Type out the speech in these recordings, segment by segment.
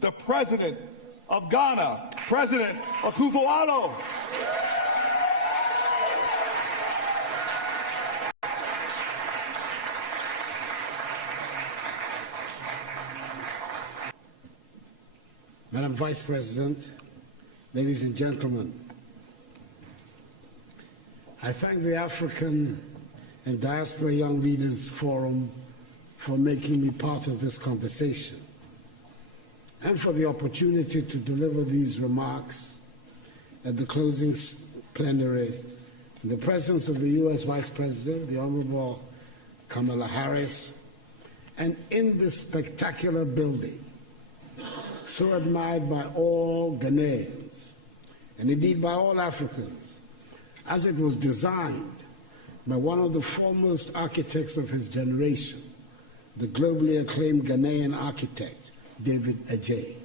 The President of Ghana, President Akufo-Addo. Madam Vice President, ladies and gentlemen, I thank the African and Diaspora Young Leaders Forum for making me part of this conversation and for the opportunity to deliver these remarks at the closing plenary in the presence of the U.S. Vice President, the Honorable Kamala Harris, and in this spectacular building, so admired by all Ghanaians, and indeed by all Africans, as it was designed by one of the foremost architects of his generation, the globally acclaimed Ghanaian architect, David Adjaye.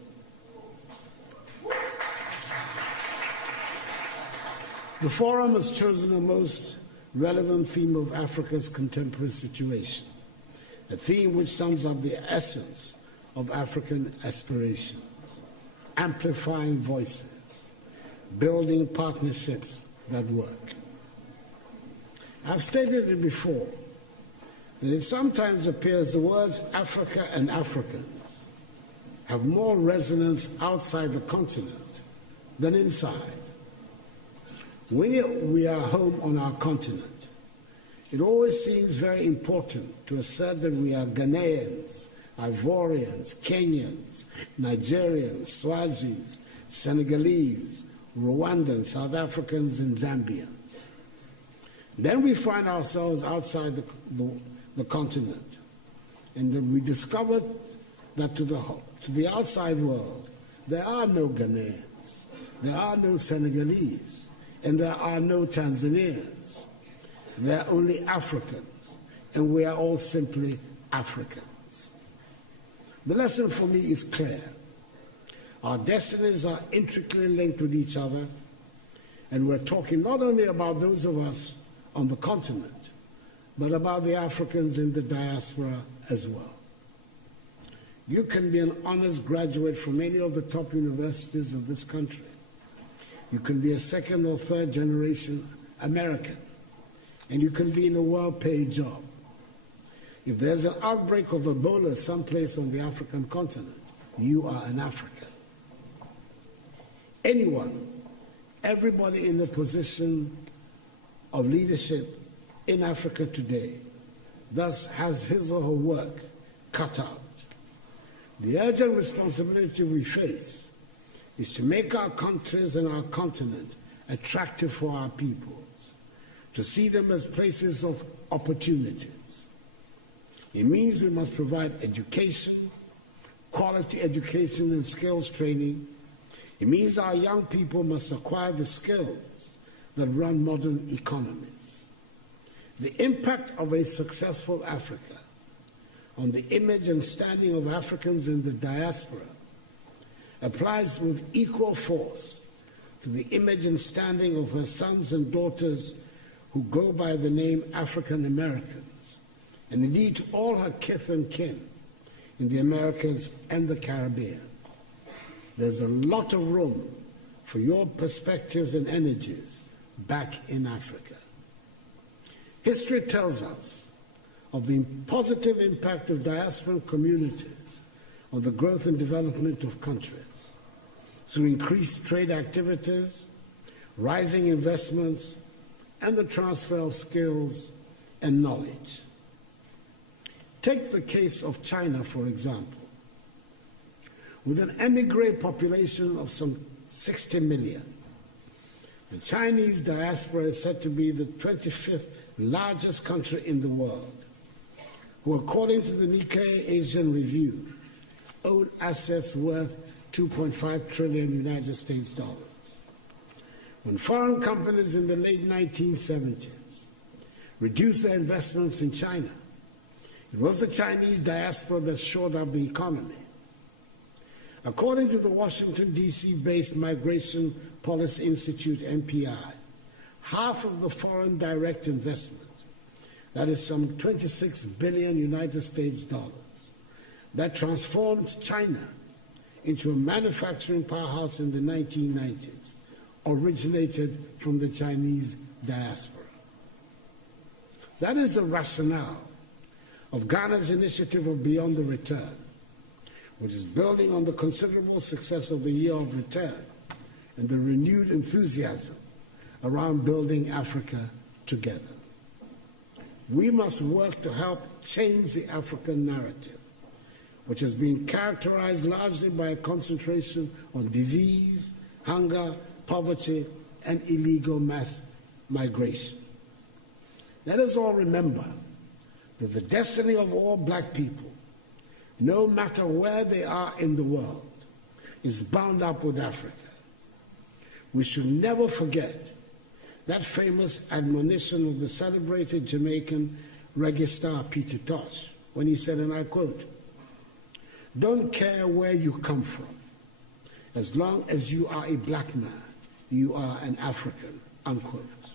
The forum has chosen the most relevant theme of Africa's contemporary situation, a theme which sums up the essence of African aspirations, amplifying voices, building partnerships that work. I've stated it before, that it sometimes appears the words Africa and Africans have more resonance outside the continent than inside. When we are home on our continent, it always seems very important to assert that we are Ghanaians, Ivorians, Kenyans, Nigerians, Swazis, Senegalese, Rwandans, South Africans, and Zambians. Then we find ourselves outside the continent, and then we discover that to the outside world, there are no Ghanaians, there are no Senegalese, and there are no Tanzanians. There are only Africans, and we are all simply Africans. The lesson for me is clear. Our destinies are intricately linked with each other, and we're talking not only about those of us on the continent, but about the Africans in the diaspora as well. You can be an honors graduate from any of the top universities of this country. You can be a second or third generation American, and you can be in a well-paid job. If there's an outbreak of Ebola someplace on the African continent, you are an African. Anyone, everybody in a position of leadership in Africa today, thus has his or her work cut out. The urgent responsibility we face is to make our countries and our continent attractive for our peoples, to see them as places of opportunities. It means we must provide education, quality education and skills training. It means our young people must acquire the skills that run modern economies. The impact of a successful Africa on the image and standing of Africans in the diaspora applies with equal force to the image and standing of her sons and daughters who go by the name African Americans, and indeed to all her kith and kin in the Americas and the Caribbean. There's a lot of room for your perspectives and energies back in Africa. History tells us of the positive impact of diasporan communities on the growth and development of countries through increased trade activities, rising investments, and the transfer of skills and knowledge. Take the case of China, for example. With an emigre population of some 60 million, the Chinese diaspora is said to be the 25th largest country in the world, who, according to the Nikkei Asian Review, own assets worth 2.5 trillion United States dollars. When foreign companies in the late 1970s reduced their investments in China, it was the Chinese diaspora that shored up the economy. According to the Washington, D.C.-based Migration Policy Institute, MPI, half of the foreign direct investment, that is some 26 billion United States dollars, that transformed China into a manufacturing powerhouse in the 1990s originated from the Chinese diaspora. That is the rationale of Ghana's initiative of Beyond the Return, which is building on the considerable success of the Year of Return and the renewed enthusiasm around building Africa together. We must work to help change the African narrative, which has been characterized largely by a concentration on disease, hunger, poverty, and illegal mass migration. Let us all remember that the destiny of all black people, no matter where they are in the world, is bound up with Africa. We should never forget that famous admonition of the celebrated Jamaican reggae star Peter Tosh, when he said, and I quote, "Don't care where you come from. As long as you are a black man, you are an African," unquote.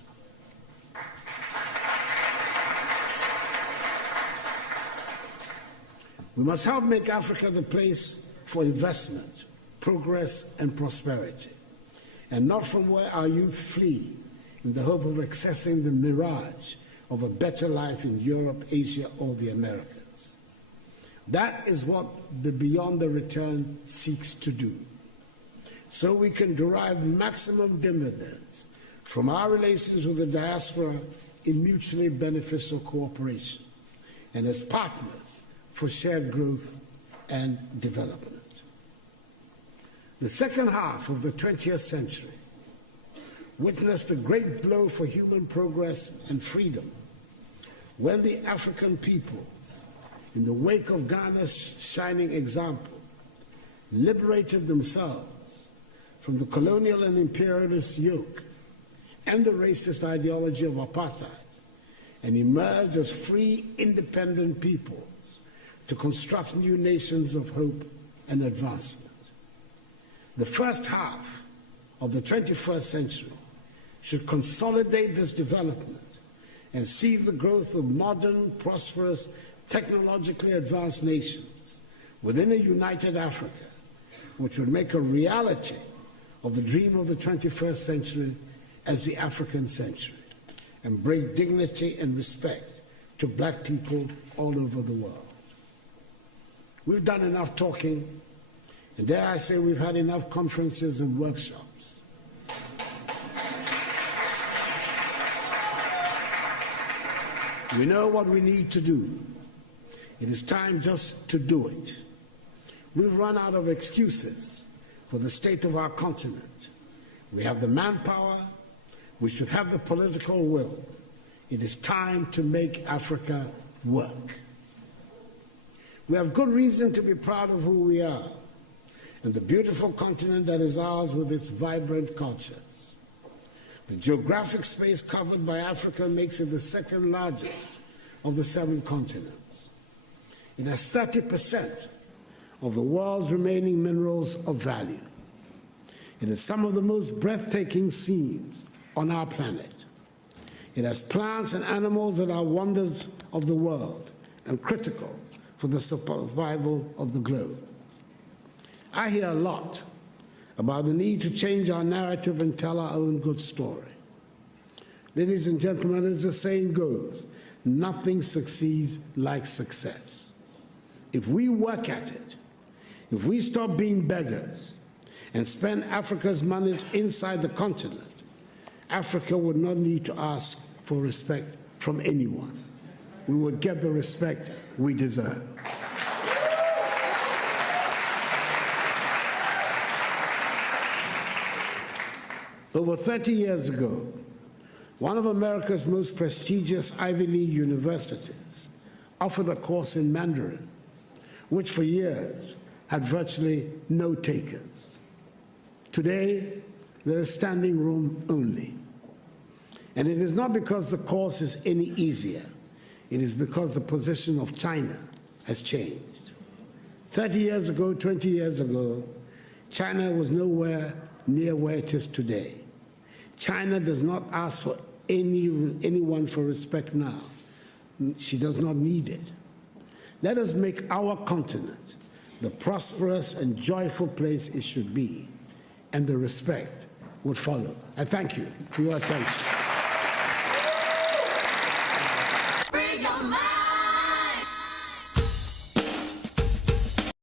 We must help make Africa the place for investment, progress, and prosperity, and not from where our youth flee in the hope of accessing the mirage of a better life in Europe, Asia, or the Americas. That is what the Beyond the Return seeks to do, so we can derive maximum dividends from our relations with the diaspora in mutually beneficial cooperation and as partners for shared growth and development. The second half of the 20th century witnessed a great blow for human progress and freedom when the African peoples, in the wake of Ghana's shining example, liberated themselves from the colonial and imperialist yoke and the racist ideology of apartheid and emerged as free, independent peoples to construct new nations of hope and advancement. The first half of the 21st century should consolidate this development and see the growth of modern, prosperous, technologically advanced nations within a united Africa, which would make a reality of the dream of the 21st century as the African century and bring dignity and respect to black people all over the world. We've done enough talking, and dare I say we've had enough conferences and workshops. We know what we need to do. It is time just to do it. We've run out of excuses for the state of our continent. We have the manpower. We should have the political will. It is time to make Africa work. We have good reason to be proud of who we are and the beautiful continent that is ours with its vibrant cultures. The geographic space covered by Africa makes it the second largest of the 7 continents. It has 30% of the world's remaining minerals of value. It has some of the most breathtaking scenes on our planet. It has plants and animals that are wonders of the world and critical for the survival of the globe. I hear a lot about the need to change our narrative and tell our own good story. Ladies and gentlemen, as the saying goes, nothing succeeds like success. If we work at it, if we stop being beggars and spend Africa's monies inside the continent, Africa would not need to ask for respect from anyone. We would get the respect we deserve. Over 30 years ago, one of America's most prestigious Ivy League universities offered a course in Mandarin, which for years had virtually no takers. Today, there is standing room only. And it is not because the course is any easier. It is because the position of China has changed. 30 years ago, 20 years ago, China was nowhere near where it is today. China does not ask for anyone for respect now. She does not need it. Let us make our continent the prosperous and joyful place it should be, and the respect would follow. I thank you for your attention.